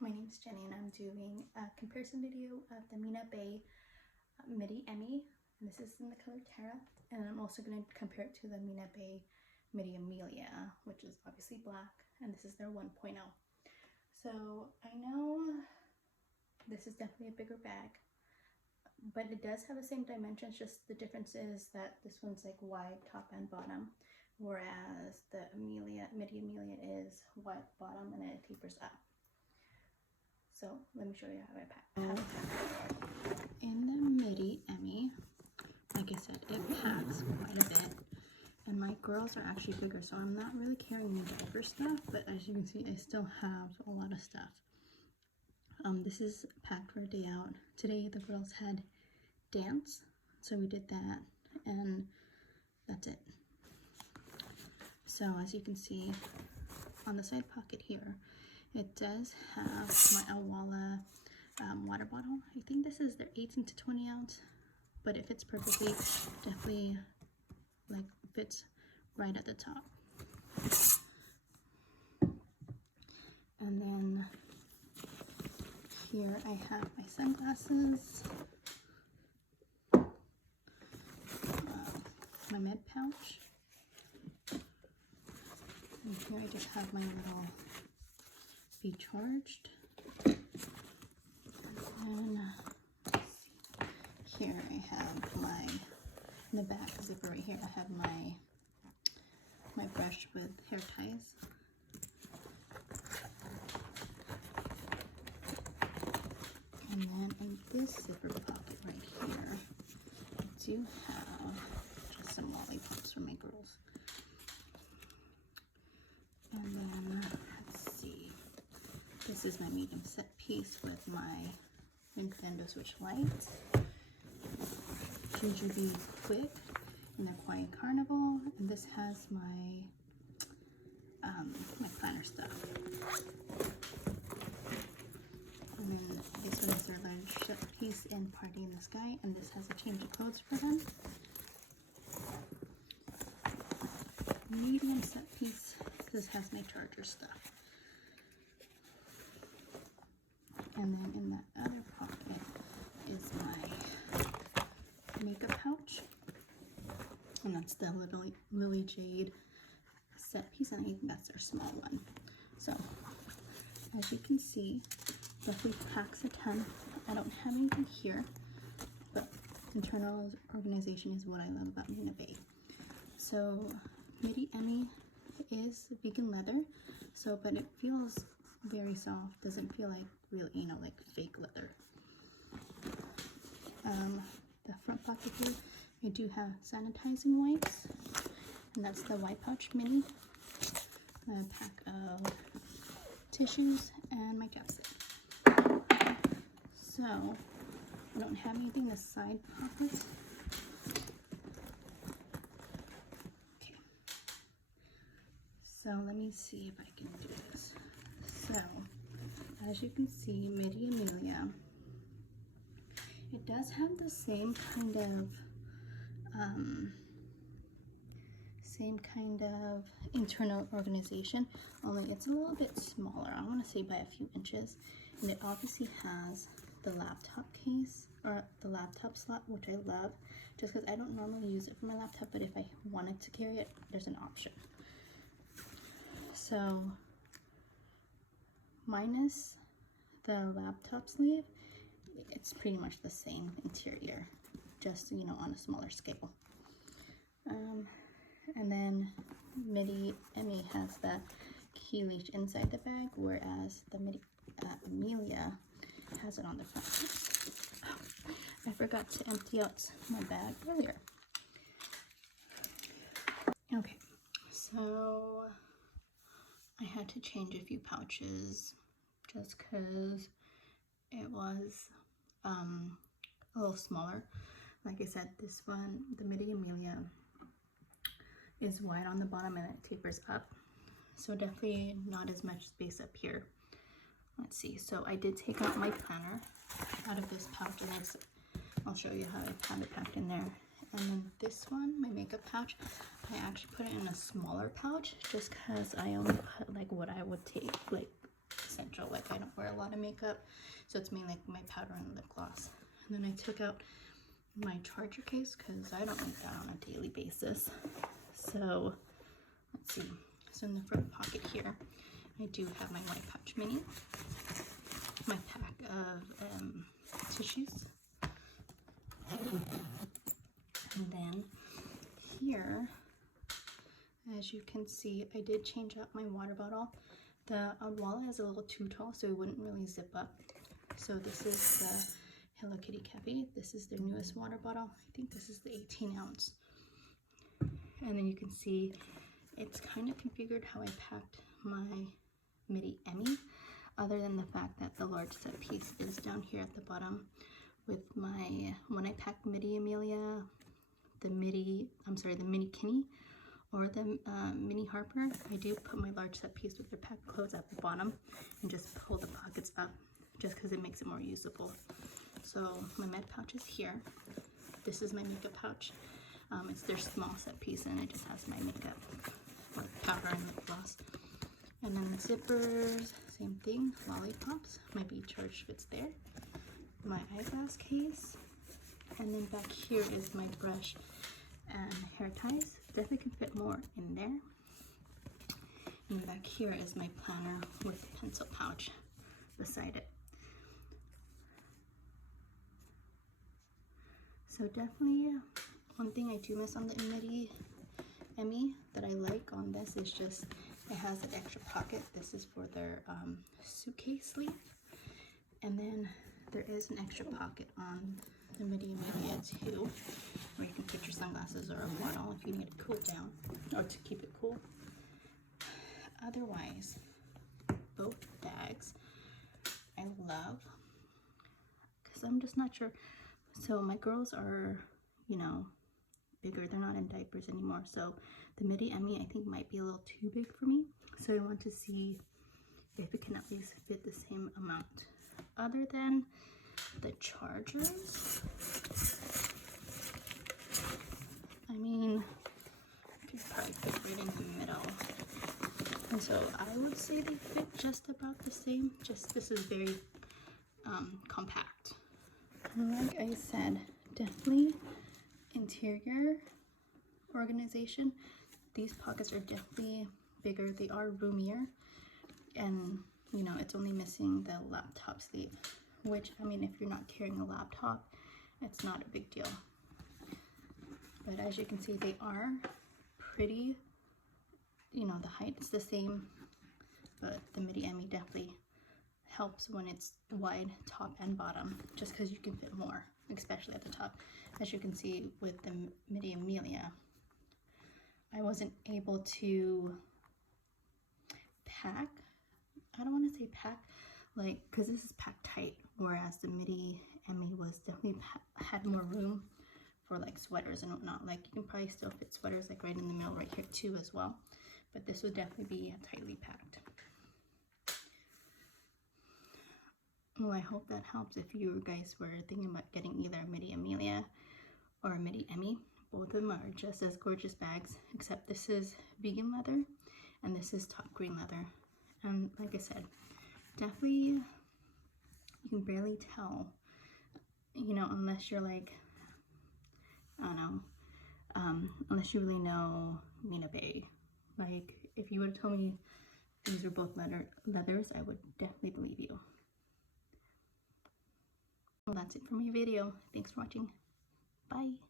My name is Jenny and I'm doing a comparison video of the Mina Baie midi Emmy, and this is in the color Terra, and I'm also going to compare it to the Mina Baie midi Amelia, which is obviously black, and this is their 1.0. So I know this is definitely a bigger bag, but it does have the same dimensions, just the difference is that this one's like wide top and bottom, whereas the midi Amelia is wide bottom and it tapers up. So let me show you how I pack. In the midi Emmy, like I said, it packs quite a bit, and my girls are actually bigger, so I'm not really carrying any diaper stuff, but as you can see, I still have a lot of stuff. This is packed for a day out. Today the girls had dance, so we did that, and that's it. So as you can see on the side pocket here, it does have my Awala water bottle. I think this is their 18 to 20 ounce, but it fits perfectly. Definitely like fits right at the top. And then here I have my sunglasses, my med pouch, and here I just have my little Be Charged, and here I have my, in the back zipper right here, I have my brush with hair ties. And then in this zipper pocket right here, I do have just some lollipops for my girls. And then, let's see, this is my medium set piece with my Nintendo Switch Lite, Ginger Bee Quick, and the Quiet Carnival, and this has my my planner stuff. And then this one is their large shut piece in Party in the Sky, and this has a change of clothes for them. Medium set piece, this has my charger stuff. And then in that other pocket is my makeup pouch, and that's the little Lily Jade set piece, and I think that's their small one. So as you can see, definitely packs a ton. I don't have anything here, but internal organization is what I love about Mina Baie. So midi Emmy is vegan leather, so but it feels very soft, doesn't feel like real, you know, like fake leather. The front pocket here, I do have sanitizing wipes, and that's the wipe pouch mini, a pack of tissues, and my chapstick. So I don't have anything in the side pockets. Okay, so let me see if I can do this. So as you can see, midi Amelia, it does have the same kind of internal organization, only it's a little bit smaller. I want to say by a few inches, and it obviously has the laptop case or the laptop slot, which I love, just because I don't normally use it for my laptop, but if I wanted to carry it, there's an option. So minus the laptop sleeve, it's pretty much the same interior, just, you know, on a smaller scale. And then midi Emmy has the key leash inside the bag, whereas the midi Amelia has it on the front. Oh, I forgot to empty out my bag earlier. Okay, so I had to change a few pouches just because it was a little smaller. Like I said, this one, the midi Amelia, is wide on the bottom and it tapers up, so definitely not as much space up here. Let's see, so I did take out my planner out of this pouch, and I'll show you how I have it packed in there. And then this one, my makeup pouch, I actually put it in a smaller pouch just because I only put like what I would take, like essential, like I don't wear a lot of makeup, so it's mainly like my powder and lip gloss. And then I took out my charger case because I don't need that on a daily basis. So let's see. So in the front pocket here, I do have my white pouch mini, my pack of tissues, and then here, as you can see, I did change out my water bottle. The wallet is a little too tall, so it wouldn't really zip up. So this is the Hello Kitty Cafe. This is their newest water bottle. I think this is the 18 ounce. And then you can see it's kind of configured how I packed my midi Emmy, other than the fact that the large set piece is down here at the bottom. With my, when I packed midi Amelia, the mini Kinney, or the mini Harper, I do put my large set piece with the packed clothes at the bottom and just pull the pockets up just because it makes it more usable. So my med pouch is here. This is my makeup pouch. It's their small set piece and it just has my makeup, like powder and lip gloss. And then zippers, same thing, lollipops. My bead charge fits there. My eyeglass case. And then back here is my brush and hair ties. Definitely can fit more in there. And back here is my planner with the pencil pouch beside it. So definitely one thing I do miss on the midi Emmy that I like on this is just it has an extra pocket. This is for their suitcase sleeve. And then there is an extra pocket on the midi Amelia too, where you can put your sunglasses or a bottle if you need to cool down or to keep it cool. Otherwise, both bags I love because I'm just not sure. So my girls are, you know, bigger. They're not in diapers anymore. So the midi Emmy I think might be a little too big for me. So I want to see if it can at least fit the same amount. Other than the chargers, I mean, you could probably fit right in the middle. And so I would say they fit just about the same. Just this is very compact. Like I said, definitely interior organization. These pockets are definitely bigger. They are roomier, and you know it's only missing the laptop sleeve, which I mean if you're not carrying a laptop it's not a big deal. But as you can see, they are pretty, you know, the height is the same, but the midi Emmy definitely helps when it's wide top and bottom, just because you can fit more, especially at the top. As you can see with the midi Amelia, I wasn't able to pack, I don't want to say pack, like, because this is packed tight, whereas the midi Emmy was definitely had more room for like sweaters and whatnot. Like you can probably still fit sweaters like right in the middle right here too as well, but this would definitely be tightly packed. Well, I hope that helps if you guys were thinking about getting either a midi Amelia or a midi Emmy. Both of them are just as gorgeous bags, except this is vegan leather and this is top green leather. And like I said, definitely you can barely tell, you know, unless you're like, I don't know, unless you really know Mina Baie. Like if you would have told me these are both leathers, I would definitely believe you. Well, that's it for my video. Thanks for watching. Bye.